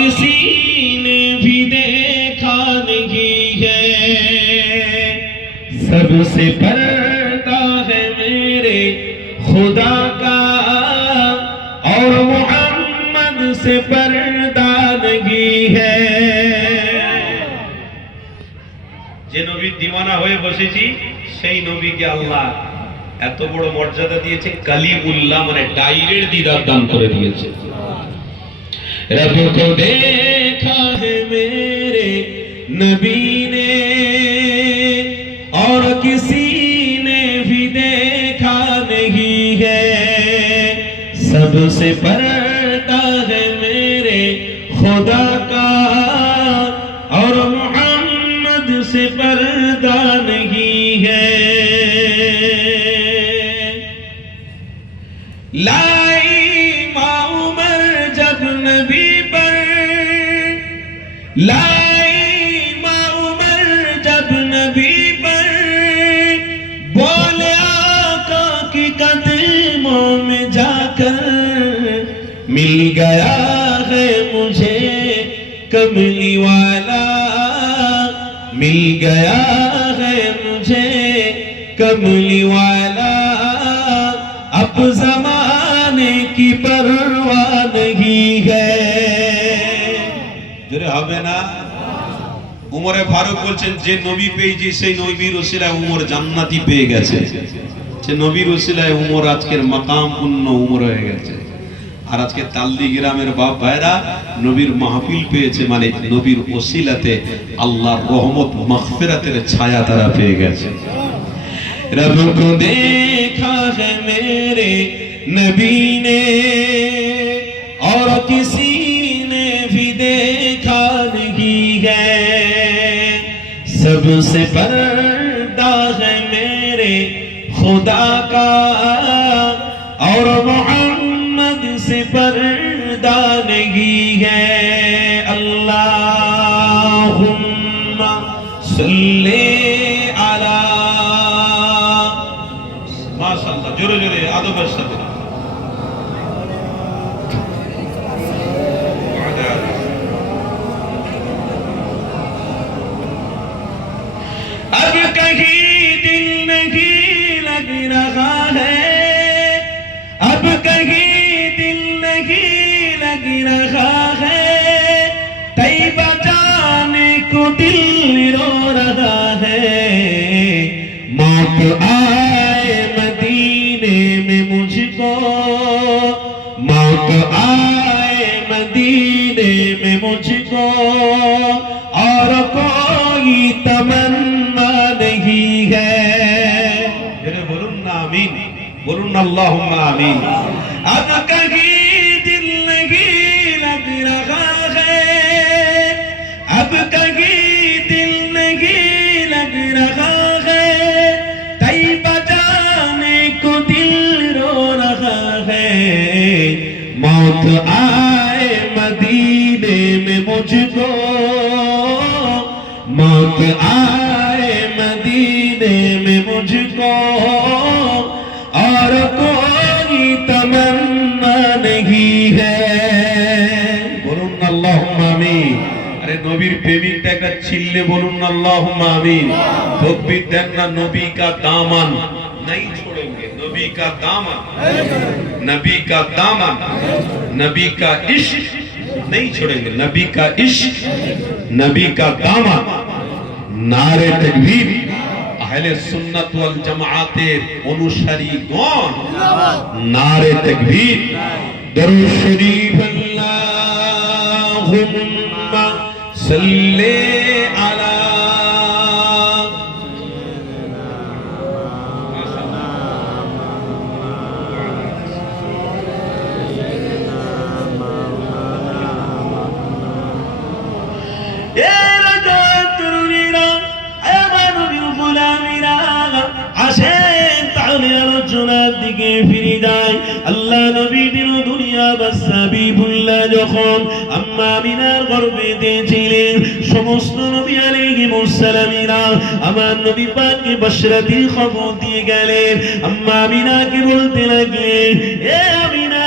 किसी ने भी देखा नहीं है। सबसे पर्दा है मेरे खुदा का और मोहम्मद से पर्दा नहीं है। যে নবীর দিওয়ানা হয়ে বসেছি সেই নবীকে আল্লাহ এত বড় মর্যাদা দিয়েছে, কালিমুল্লাহ মানে ডাইরেক্ট দিদার দান করে দিয়েছে। रब को देखा है मेरे नबी ने और किसी ने भी देखा नहीं है। सबसे पर्दा है मेरे खुदा का और मोहम्मद से पर्दा नहीं है। लाई माँ उमर जब नबी पर, लाई माँ उमर जब नबी पर, बोले आका की कदमों में जाकर, मिल गया है मुझे कमली वाला, मिल गया है मुझे कमली वाला, अब जमाने की परवाह नहीं है। জোরে হবে না? উমরে ফারুক বলছেন যে নবী পেয়েছি সেই নবীর ওসিলায় উমর জান্নাতি পেয়ে গেছে। সে নবীর ওসিলায় উমর আজকের মাকাম পূর্ণ উমর হয়ে গেছে। আর আজকে তালদি গ্রামের বাপ ভাইরা নবীর মাহফিল পেয়েছে মানে নবীর ওসিলাতে আল্লাহর রহমত মাগফিরাতের ছায়া তারা পেয়ে গেছে। रब को देखा है मेरे नबी ने और किसी ने भी देखा नहीं है। सबसे पर्दा है मेरे खुदा का और मोहम्मद से पर्दा नहीं है। अल्लाहुम्मा सल्ली अला, माशाअल्लाह, जोरे जोरे आदबर साथे। अब कहीं दिल नहीं लग रहा है, अब कहीं दिल नहीं लग रहा है, तैयबा जाने को दिल रो रहा है। मौत आए मदीने में मुझको, मौत आए मदीने में मुझको, और कोई तमन्ना नहीं है। बोलूं ना आमीन, बोलूं ना अल्लाहुम्मा आमीन। अब कहीं दिल नहीं लग रहा है, अब कहीं दिल नहीं लग रहा है, तैयबा जाने को दिल रो रहा है। मौत आए मदीने में मुझको, मौत आए मदीने में मुझको, और कोई तमन्ना नहीं है। बोलूं ना अल्लाहुम्मा आमीन। अरे नबीर प्रेमिकটা একটা চিল্লে বলুন না আল্লাহুম্মা আমিন। তকবীর দেন না, নবী का दामन नहीं छोड़ेंगे, नबी का दामन, नबी का दामन, नबी का इश्क नहीं छोड़ेंगे, नबी का इश्क, नबी का दामन। नारे तकबीर, আহলে সুন্নাত ওয়াল জামাআতের অনুসারীগণ নারে তাকবীর, দরুদ শরীফ। আল্লাহুম্মা সাল্লি আলা, আসেন তাহলে আলোচনার দিকে ফিরে যাই। আল্লাহ নবী দিন দুনিয়া বাসাবি ভুল্লা যখন আম্মা আমিনার গর্ভেতে ছিলেন, সমস্ত নবী আলাইহিমুস সালামিরা আমার নবী পাককে বশরাতির খবর দিয়ে গেলেন। আম্মা আমিনাকে বলতে লাগলেন, এ আমিনা,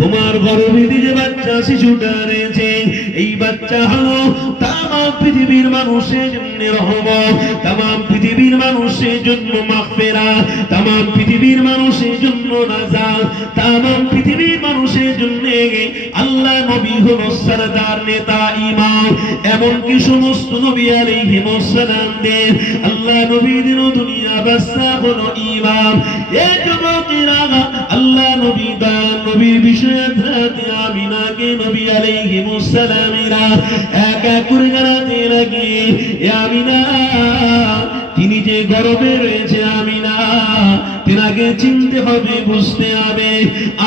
তোমার গর্ভে যে বাচ্চা বাচ্চা শিশুটা রয়েছে, এই বাচ্চা হলো তাম পৃথিবীর মানুষের জন্য রহমত, তাম পৃথিবীর মানুষের জন্য মাগফিরাত, তাম পৃথিবীর মানুষের জন্য নাজাত, তাম পৃথিবীর মানুষের জন্য আল্লাহ নবী হলো সরদার নেতা ইমাম। এমনকি সমস্ত নবী আলাইহিস সালামদের আল্লাহ নবীদের দুনিয়া বাদশা হলো ইমাম। এই যুবকেরা আল্লাহ নবী দান নবীর বিষয়ে হযরত আমিনাকে নবী আলাইহিস সালামেরা এক এক করে জানাতে লাগে, এ আমিনা, তিনি যে গর্ভে রয়েছে আমিনা, তেনাকে চিনতে হবে, বুঝতে হবে।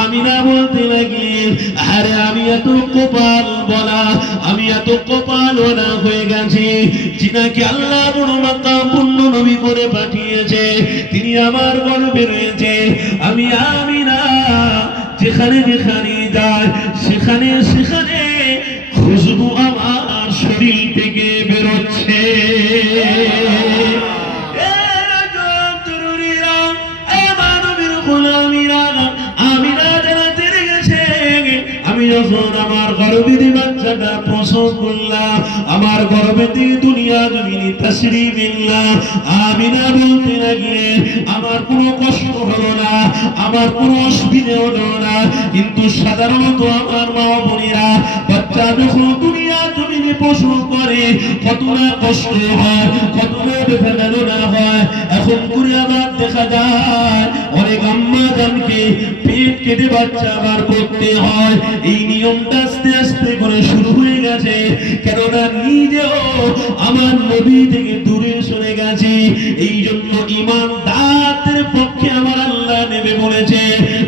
আমিনা বলতে লাগলেন, আরে আমি এত কপাল বলা, আমি এত কপাল ওনা হয়ে গেছি, যিনাকে আল্লাহ বড় মাকামপূর্ণ নবী করে পাঠিয়েছে, তিনি আমার গর্ভে রয়েছে। আমি আমিনা যেখানে যেখানে যাই সেখানে সেখানে খুশবু আমার শরীর থেকে বেরোচ্ছে। আমি যখন আমার গর্ভে বাচ্চাটা প্রসব করলাম, আমার গর্ভে দুনিয়া জমিনে তাশরীফ আনলাম, আমিনা বলতে লাগলেন, আমার কোনো কষ্ট হলো না, আমার কোনো অসুবিধা হলো না। কিন্তু সাধারণত আমার মা বোনেরা বাচ্চা যখন দুনিয়া জমিনে প্রসব করে কত না কষ্ট হয়, কত না ব্যথা বেদনা হয়। এখন করে আবার দেখা যায় অনেক আম্মা জানকে পেট কেটে বাচ্চা বার করতে হয়। এই নিয়মটা আস্তে আস্তে করে শুরু হয়ে গেছে, কেননা নিজেও আমার নবী থেকে দূরে সরে গেছে। এই জন্য ইমানদারদের পক্ষে আমার আল্লাহ নেবে বলেছে,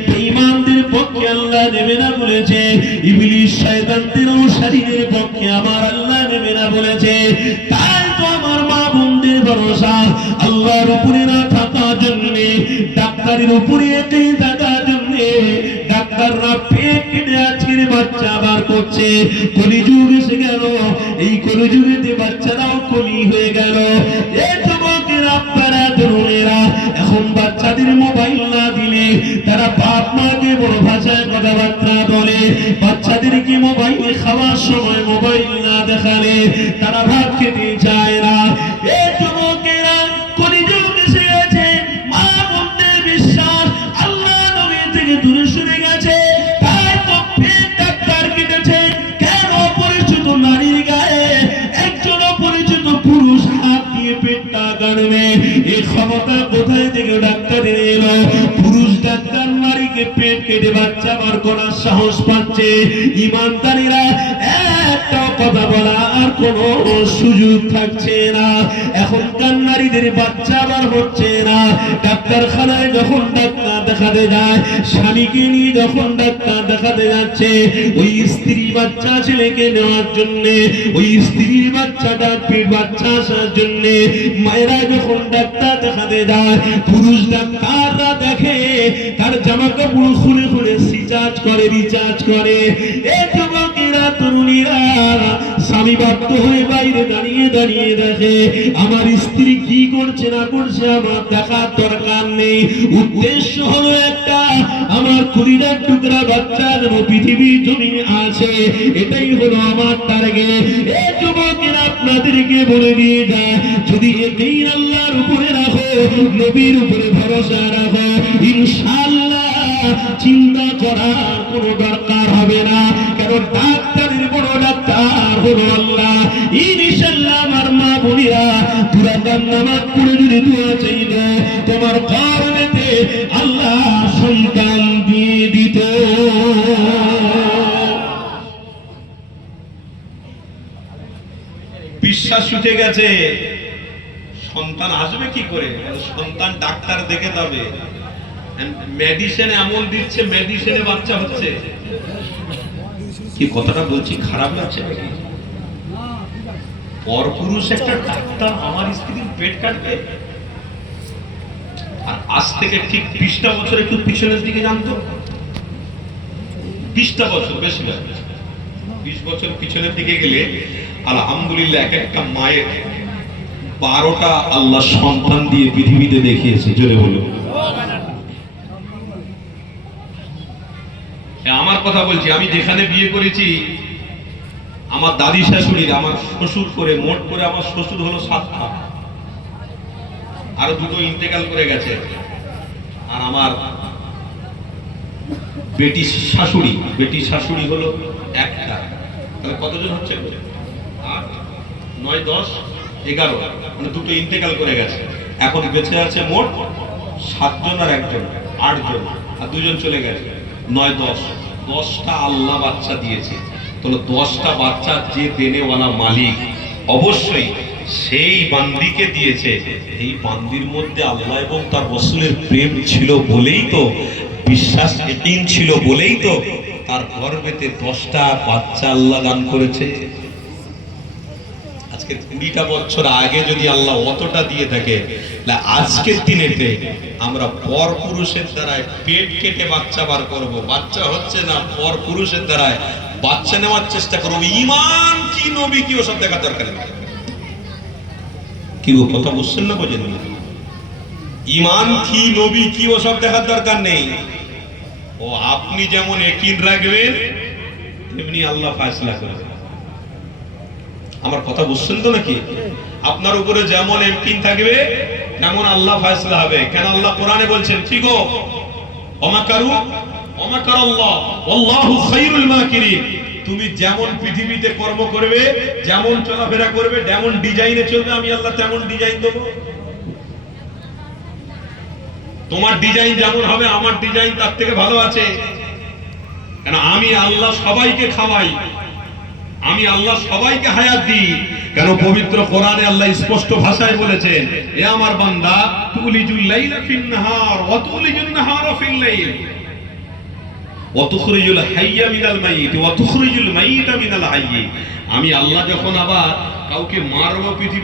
বেঈমানদের পক্ষে আল্লাহ নেবে না বলেছে। ইবলিস শয়তানদের শরীরের পক্ষে আমার আল্লাহ নেবে না বলেছে। তাই তো আমার মা বোনদের ভরসা আল্লাহর উপরে না থাকার জন্য, ডাক্তারের উপরে থাকার জন্য, ডাক্তাররা পেট কেটে আজকের বাচ্চা বার করছে। কলিযুগ এসে গেল, এই কলিযুগেতে বাচ্চারাও কলি হয়ে গেল। এই যুবকের আপনারা তরুণেরা এখন বাচ্চাদের মোবাইল না দিলে তারা বাপ মাকে বড় ভাষায় কথাবার্তা বলে, বাচ্চাদেরকে মোবাইলে খাওয়ার সময় মোবাইল না দেখালে তারা ভাত খেতে চায় না। এই যুবকেরা কলিযুগ এসে গেছে, মা বোনদের বিশ্বাস আল্লাহ নবী থেকে দূরে সরে গেছে। তাই তো পেট ডাক্তার কেটেছে, কেন পরিচিত নারীর গায়ে একজন পরিচিত পুরুষ হাত দিয়ে পেটটা কাটবে? এই ক্ষমতা কোথায় থেকে ডাক্তারের এলো? পুরুষ ডাক্তার নারীকে পেট কেটে বাচ্চা বার করার সাহস পাচ্ছে। ইমানদারেরা একটা কথা বলা আর কোনো সুযোগ থাকছে না। এখনকার নারীদের বাচ্চা বার হচ্ছে না। ডাক্তারখানায় যখন ডাক্তার দেখাতে যায়, স্বামীকে নিয়ে যখন ডাক্তার দেখাতে যাচ্ছে, ওই স্ত্রী বাচ্চা ছেলেকে নেওয়ার জন্য, ওই স্ত্রীর বাচ্চাটা পেট বাচ্চা আসার জন্য মায়েরা যখন ডাক্তার দেখাতে যায়, পুরুষ ডাক্তাররা দেখে তার জামা কাপড় খুলে খুলে রিচার্জ করে। এই যুবকেরা তরুণীরা স্বামী বাধ্য হয়ে বাইরে দাঁড়িয়ে দাঁড়িয়ে দেখে আমার স্ত্রী কি করছে না করছে আমার দেখার দরকার নেই। উদ্দেশ্য হলো একটা, আমার কলিজার টুকরা বাচ্চা যেন পৃথিবী জমিনে আছে, এটাই হলো আমার টার্গেট। এই যুবকেরা আপনাদেরকে বলে দিয়ে যায়, যদি একেই আল্লাহর উপরে রাখো, নবীর উপরে ভরসা রাখো, ইনশাআল্লাহ চিন্তা করার কোনো দরকার হবে না। কেন ডাক্তারের বড় ডাক্তার হলো আল্লাহ। ইনশাআল্লাহ আমার মা বোনেরা দুরাকাত নামাজ পড়ে যদি দোয়া চাইবে, তোমার গর্ভেতে আল্লাহ সন্তান দিয়ে দিত। বিশ্বাস উঠে গেছে, সন্তান আসবে কি করে? সন্তান ডাক্তার দেখে তবে। মেডিসিন এমন দিচ্ছে, মেডিসিনে বাচ্চা হচ্ছে। কি কথাটা বলছি খারাপ লাগছে নাকি? পরপুরুষ একটা ডাক্তার আমার স্ত্রীর পেট কাটবে, আর আজ থেকে ঠিক 20টা বছর একটু পিছনের দিকে জানতো, 20টা বছর বেশি না, 20 বছর পিছনের দিকে গেলে আলহামদুলিল্লাহ এক একটা মায়ের 12টা আল্লাহ সন্তান দিয়ে পৃথিবীতে দেখিয়েছে। জোরে বলো। আমার কথা বলছি, আমি যেখানে বিয়ে করেছি আমার দাদি শাশুড়ির আমার শ্বশুর করে মোট করে আমার শ্বশুর হলো 7টা, আরো 2টো ইন্তেকাল করে গেছে, আর আমার বেটি শাশুড়ি হলো 1টা। তাহলে কতজন হচ্ছে? 8, 9, 10, 11, মানে 2টো ইন্তেকাল করে গেছে। এখন বেঁচে আছে মোট 7 জন আর 1 জন, 8 জন, আর 2 জন চলে গেছে, 9, 10। 10টা আল্লাহ বাচ্চা দিয়েছে। তাহলে 10টা বাচ্চা যে দেনেওয়ালা মালিক, অবশ্যই সেই বান্দিকে দিয়েছে। এই বান্দির মধ্যে আল্লাহ এবং তার রাসূলের প্রেম ছিল বলেই তো, বিশ্বাস ইকিন ছিল বলেই তো তার গর্ভেতে 10টা বাচ্চা আল্লাহ দান করেছে। আজকে 20টা বছর আগে যদি আল্লাহ অতটা দিয়ে থাকে, আজকের দিনেতে আমরা পর পুরুষের দ্বারায় পেট কেটে বাচ্চা বার করব, বাচ্চা হচ্ছে না, পর পুরুষের দ্বারায় বাচ্চা নেওয়ার চেষ্টা করব। ঈমান কি নবী কি ওসব দেখার দরকার নেই। কি গো, কথা বুঝছেন না? বোঝেন না? ঈমান কি নবী কি ওসব দেখার দরকার নেই। ও আপনি যেমন ইয়াকিন রাখবেন তেমনি আল্লাহ ফয়সালা করবে। আমার কথা বুঝছেন তো নাকি? আপনার উপরে যেমন ইয়াকিন থাকবে তেমন আল্লাহ ফয়সালা হবে। কেন আল্লাহ কোরআনে বলছেন কি গো, ওমাকারাল্লাহ ওয়াল্লাহু খায়রুল মাকিরিন। তুমি যেমন পৃথিবীতে কর্ম করবে, যেমন চলাফেরা করবে, যেমন ডিজাইনে চলবে, আমি আল্লাহ তেমন ডিজাইন দেব। তোমার ডিজাইন যেমন হবে আমার ডিজাইন তার থেকে ভালো আছে। কেন আমি আল্লাহ সবাইকে খাওয়াই, আমি আল্লাহ সবাইকে হায়াত দিই। কেন পবিত্র কোরআনে আল্লাহ স্পষ্ট ভাষায় বলেছেন, এ আমার বান্দা, তুলিজুল লাইলা ফিন নাহার ওয়া তুলিজুন নাহারা ফিল লাইল ওয়া তুখরিজুল হাইয়্যা মিনাল মাইয়িত ওয়া তুখরিজুল মাইয়িতা মিনাল হাইয়্যি। আমি আল্লাহ যখন আবার কাউকে মারবো পৃথিবীতে